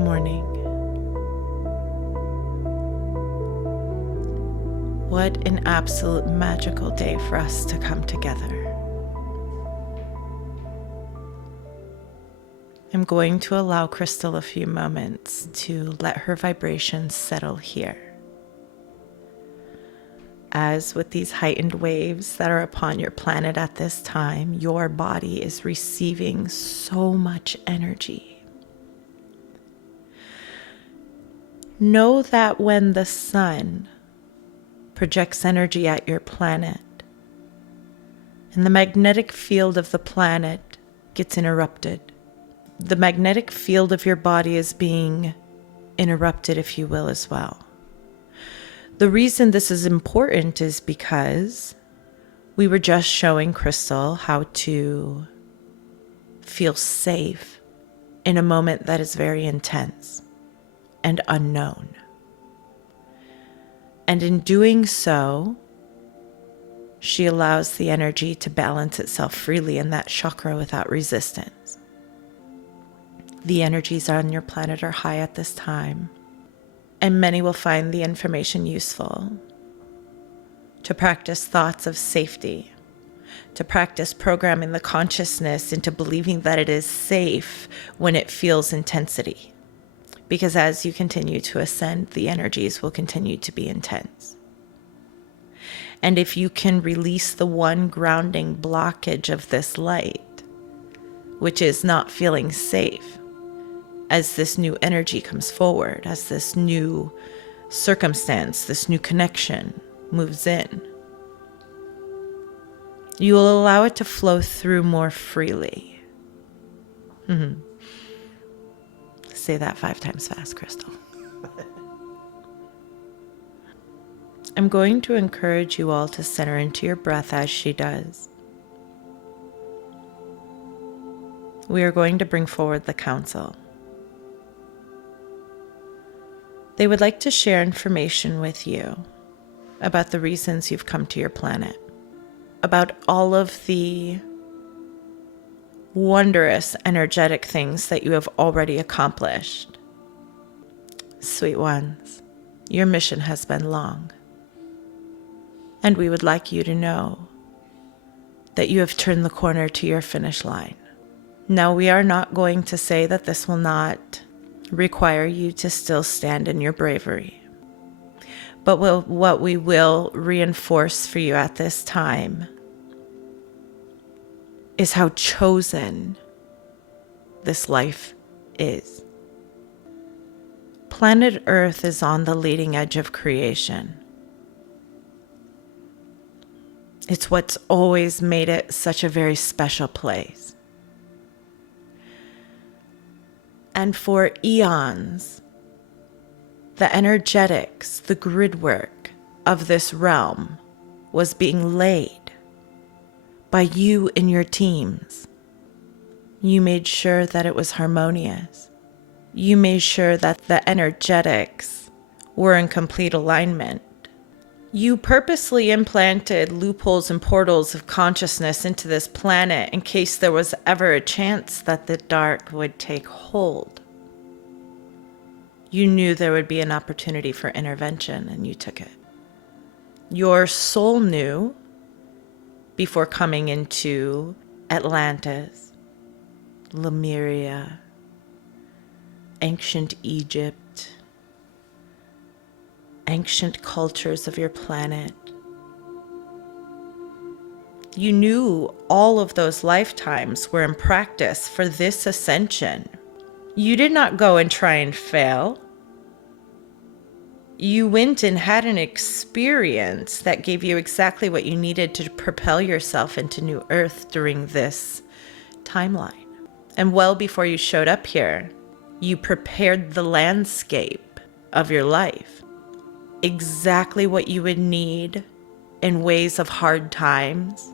morning. What an absolute magical day for us to come together. I'm going to allow Crystal a few moments to let her vibrations settle here. As with these heightened waves that are upon your planet at this time, your body is receiving so much energy. Know that when the sun projects energy at your planet, and the magnetic field of the planet gets interrupted, the magnetic field of your body is being interrupted, if you will, as well. The reason this is important is because we were just showing Crystal how to feel safe in a moment that is very intense and unknown. And in doing so, she allows the energy to balance itself freely in that chakra without resistance. The energies on your planet are high at this time, and many will find the information useful to practice thoughts of safety, to practice programming the consciousness into believing that it is safe when it feels intensity. Because as you continue to ascend, the energies will continue to be intense. And if you can release the one grounding blockage of this light, which is not feeling safe, as this new energy comes forward, as this new circumstance, this new connection moves in, you will allow it to flow through more freely. Say that 5 times fast, Crystal. I'm going to encourage you all to center into your breath as she does. We are going to bring forward the council. They would like to share information with you about the reasons you've come to your planet, about all of the wondrous, energetic things that you have already accomplished. Sweet ones, your mission has been long, and we would like you to know that you have turned the corner to your finish line. Now, we are not going to say that this will not require you to still stand in your bravery. But what we will reinforce for you at this time is how chosen this life is. Planet Earth is on the leading edge of creation. It's what's always made it such a very special place. And for eons, the energetics, the grid work of this realm was being laid by you and your teams. You made sure that it was harmonious. You made sure that the energetics were in complete alignment. You purposely implanted loopholes and portals of consciousness into this planet in case there was ever a chance that the dark would take hold. You knew there would be an opportunity for intervention, and you took it. Your soul knew before coming into Atlantis, Lemuria, ancient Egypt, ancient cultures of your planet. You knew all of those lifetimes were in practice for this ascension. You did not go and try and fail. You went and had an experience that gave you exactly what you needed to propel yourself into New Earth during this timeline. And well before you showed up here, you prepared the landscape of your life. Exactly what you would need in ways of hard times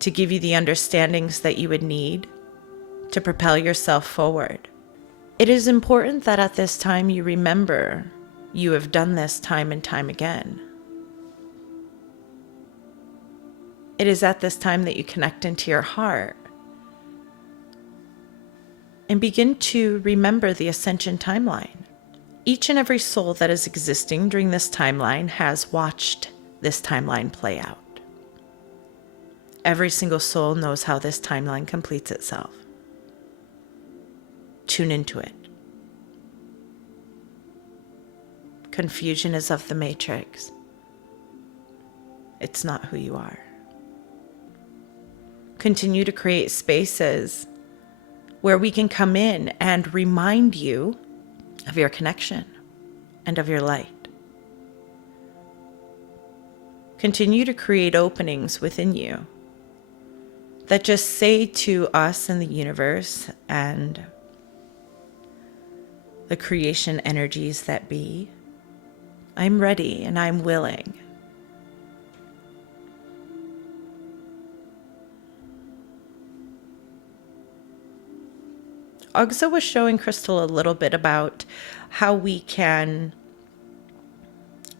to give you the understandings that you would need to propel yourself forward. It is important that at this time you remember you have done this time and time again. It is at this time that you connect into your heart and begin to remember the ascension timeline. Each and every soul that is existing during this timeline has watched this timeline play out. Every single soul knows how this timeline completes itself. Tune into it. Confusion is of the matrix. It's not who you are. Continue to create spaces where we can come in and remind you of your connection and of your light. Continue to create openings within you that just say to us and the universe and the creation energies that be, I'm ready and I'm willing. Ogza was showing Crystal a little bit about how we can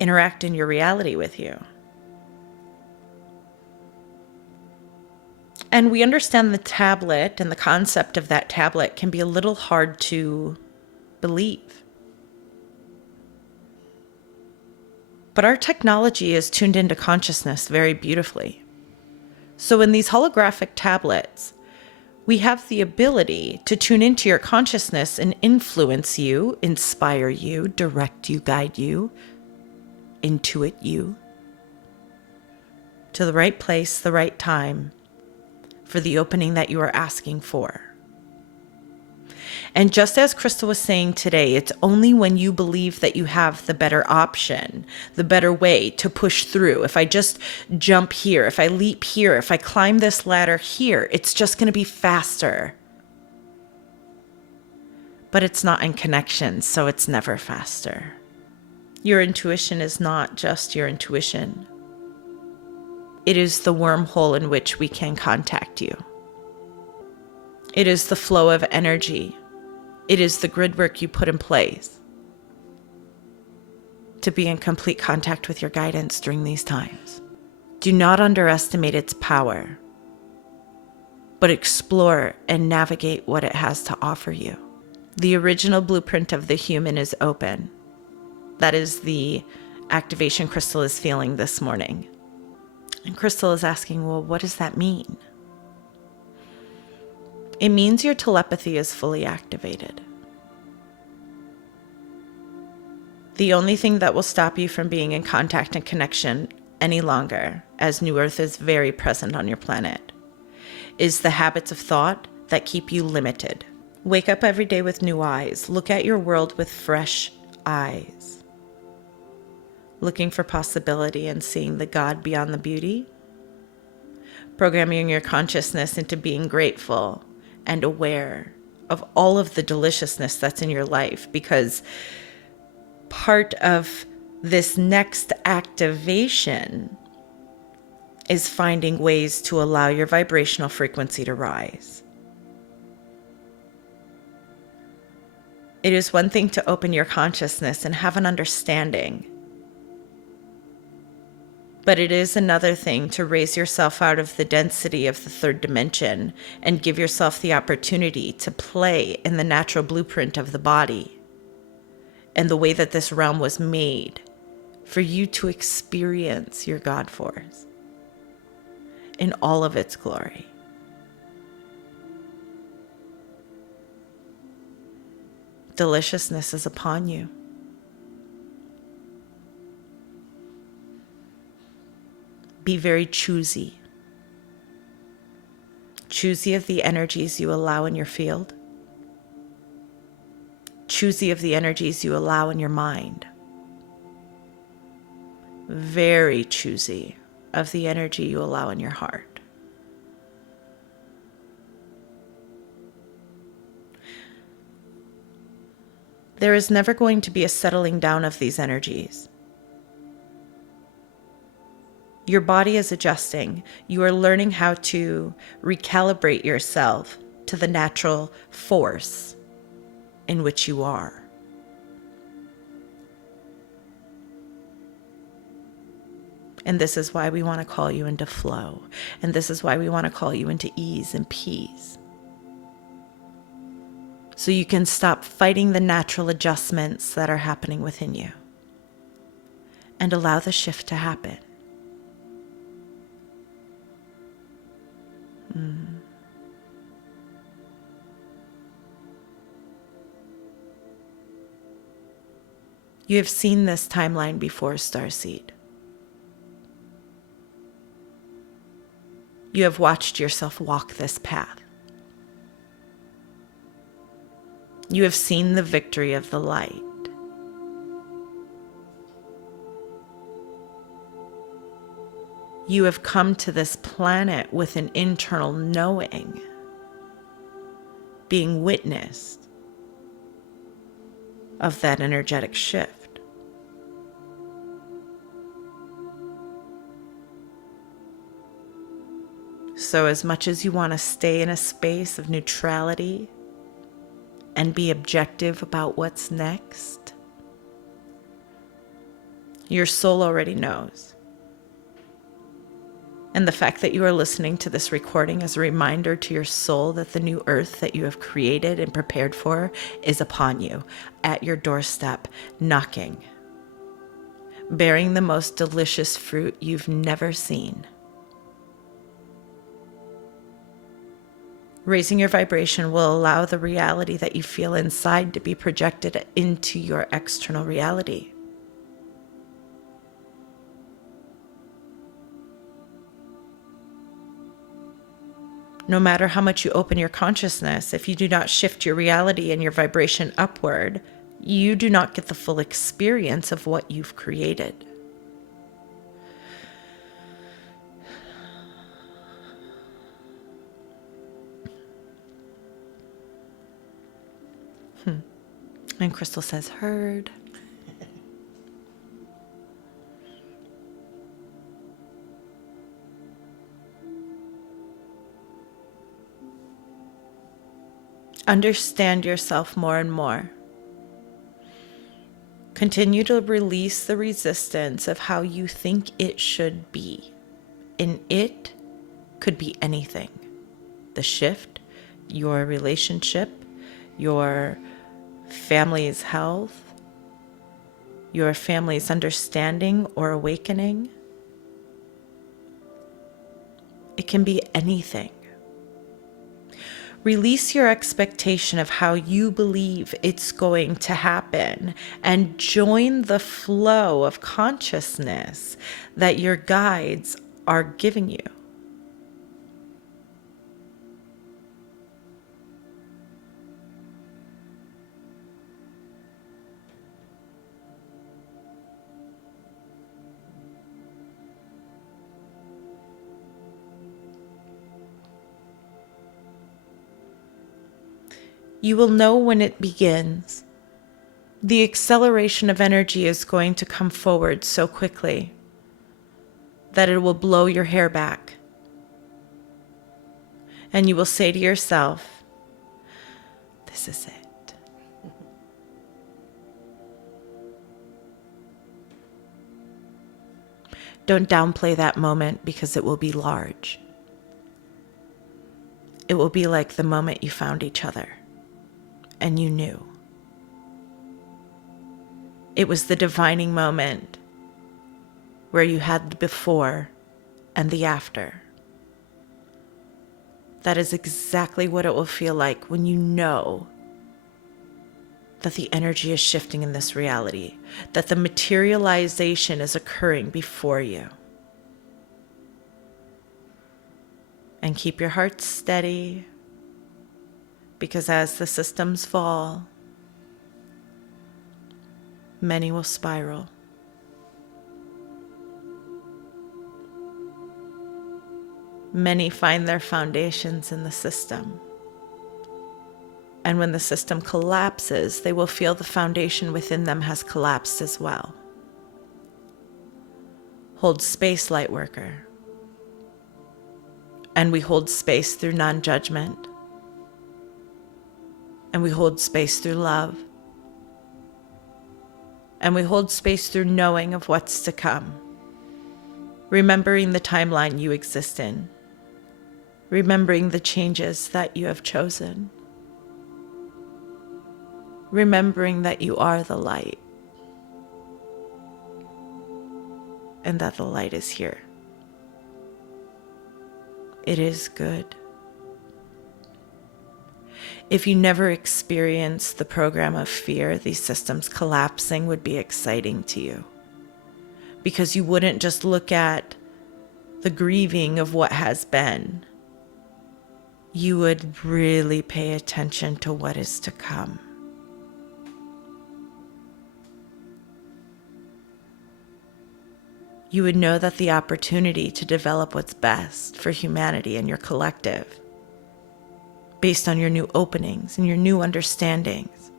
interact in your reality with you. And we understand the tablet and the concept of that tablet can be a little hard to believe. But our technology is tuned into consciousness very beautifully. So in these holographic tablets, we have the ability to tune into your consciousness and influence you, inspire you, direct you, guide you, intuit you to the right place, the right time for the opening that you are asking for. And just as Crystal was saying today, it's only when you believe that you have the better option, the better way to push through. If I just jump here, if I leap here, if I climb this ladder here, it's just going to be faster. But it's not in connection, so it's never faster. Your intuition is not just your intuition. It is the wormhole in which we can contact you. It is the flow of energy. It is the grid work you put in place to be in complete contact with your guidance during these times. Do not underestimate its power, but explore and navigate what it has to offer you. The original blueprint of the human is open. That is the activation Crystal is feeling this morning. And Crystal is asking, well, what does that mean? It means your telepathy is fully activated. The only thing that will stop you from being in contact and connection any longer, as New Earth is very present on your planet, is the habits of thought that keep you limited. Wake up every day with new eyes. Look at your world with fresh eyes. Looking for possibility and seeing the God beyond the beauty. Programming your consciousness into being grateful and aware of all of the deliciousness that's in your life, because part of this next activation is finding ways to allow your vibrational frequency to rise. It is one thing to open your consciousness and have an understanding, but it is another thing to raise yourself out of the density of the third dimension and give yourself the opportunity to play in the natural blueprint of the body and the way that this realm was made for you to experience your God force in all of its glory. Deliciousness is upon you. Be very choosy. Choosy of the energies you allow in your field. Choosy of the energies you allow in your mind. Very choosy of the energy you allow in your heart. There is never going to be a settling down of these energies. Your body is adjusting. You are learning how to recalibrate yourself to the natural force in which you are. And this is why we want to call you into flow. And this is why we want to call you into ease and peace. so you can stop fighting the natural adjustments that are happening within you and allow the shift to happen. You have seen this timeline before, Starseed. You have watched yourself walk this path. You have seen the victory of the light. You have come to this planet with an internal knowing, being witnessed of that energetic shift. So as much as you want to stay in a space of neutrality and be objective about what's next, your soul already knows. And the fact that you are listening to this recording is a reminder to your soul that the new earth that you have created and prepared for is upon you, at your doorstep, knocking, bearing the most delicious fruit you've never seen. Raising your vibration will allow the reality that you feel inside to be projected into your external reality. No matter how much you open your consciousness, if you do not shift your reality and your vibration upward, you do not get the full experience of what you've created. And Crystal says, heard. Understand yourself more and more. Continue to release the resistance of how you think it should be. And it could be anything. The shift, your relationship, your family's health, your family's understanding or awakening. It can be anything. Release your expectation of how you believe it's going to happen and join the flow of consciousness that your guides are giving you. You will know when it begins. The acceleration of energy is going to come forward so quickly that it will blow your hair back. And you will say to yourself, this is it. Don't downplay that moment because it will be large. It will be like the moment you found each other. And you knew. It was the divining moment where you had the before and the after. That is exactly what it will feel like when you know that the energy is shifting in this reality, that the materialization is occurring before you. And keep your heart steady. Because as the systems fall, many will spiral. Many find their foundations in the system. And when the system collapses, they will feel the foundation within them has collapsed as well. Hold space, Lightworker. And we hold space through non-judgment. And we hold space through love. And we hold space through knowing of what's to come. Remembering the timeline you exist in. Remembering the changes that you have chosen. remembering that you are the light and that the light is here. It is good. If you never experienced the program of fear, these systems collapsing would be exciting to you, because you wouldn't just look at the grieving of what has been. You would really pay attention to what is to come. You would know that the opportunity to develop what's best for humanity and your collective, based on your new openings and your new understandings,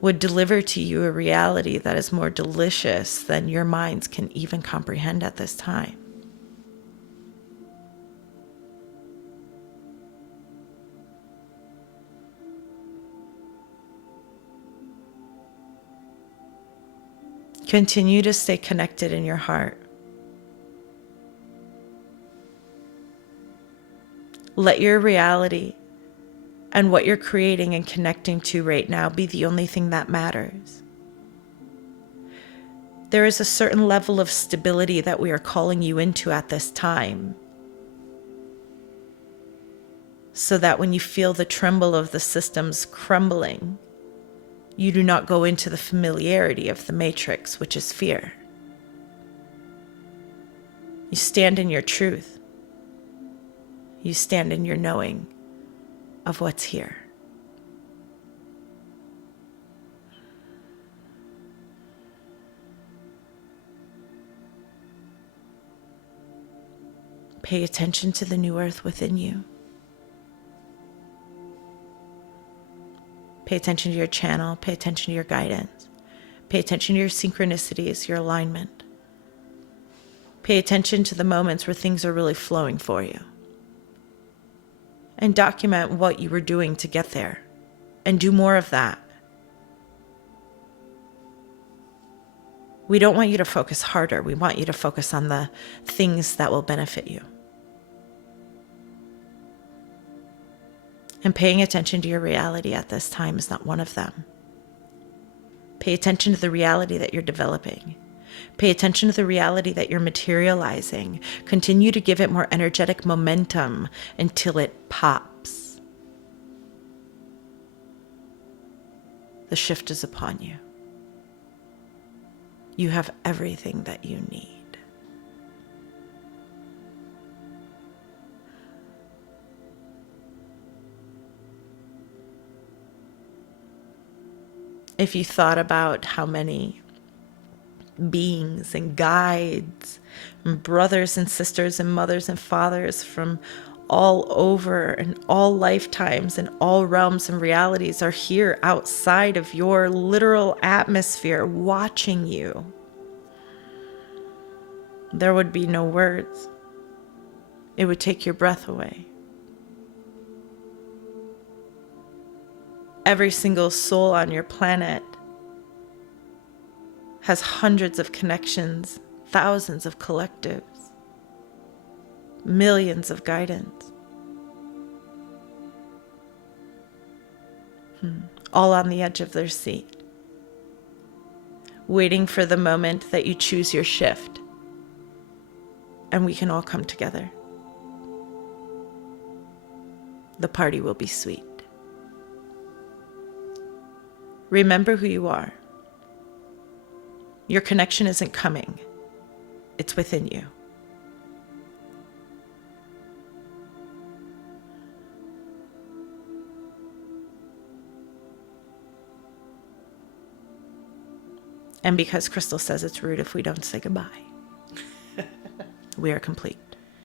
would deliver to you a reality that is more delicious than your minds can even comprehend at this time. Continue to stay connected in your heart. Let your reality and what you're creating and connecting to right now be the only thing that matters. There is a certain level of stability that we are calling you into at this time, so that when you feel the tremble of the systems crumbling, you do not go into the familiarity of the matrix, which is fear. You stand in your truth. You stand in your knowing of what's here. Pay attention to the new earth within you. Pay attention to your channel. Pay attention to your guidance. Pay attention to your synchronicities, your alignment. Pay attention to the moments where things are really flowing for you. And document what you were doing to get there. And do more of that. We don't want you to focus harder. We want you to focus on the things that will benefit you. And paying attention to your reality at this time is not one of them. Pay attention to the reality that you're developing. Pay attention to the reality that you're materializing. Continue to give it more energetic momentum until it pops. The shift is upon you. You have everything that you need. If you thought about how many beings and guides, and brothers and sisters and mothers and fathers from all over and all lifetimes and all realms and realities are here outside of your literal atmosphere watching you, there would be no words. It would take your breath away. Every single soul on your planet has hundreds of connections, thousands of collectives, millions of guidance, all on the edge of their seat, waiting for the moment that you choose your shift, and we can all come together. The party will be sweet. Remember who you are. Your connection isn't coming. It's within you. And because Crystal says it's rude if we don't say goodbye, we are complete.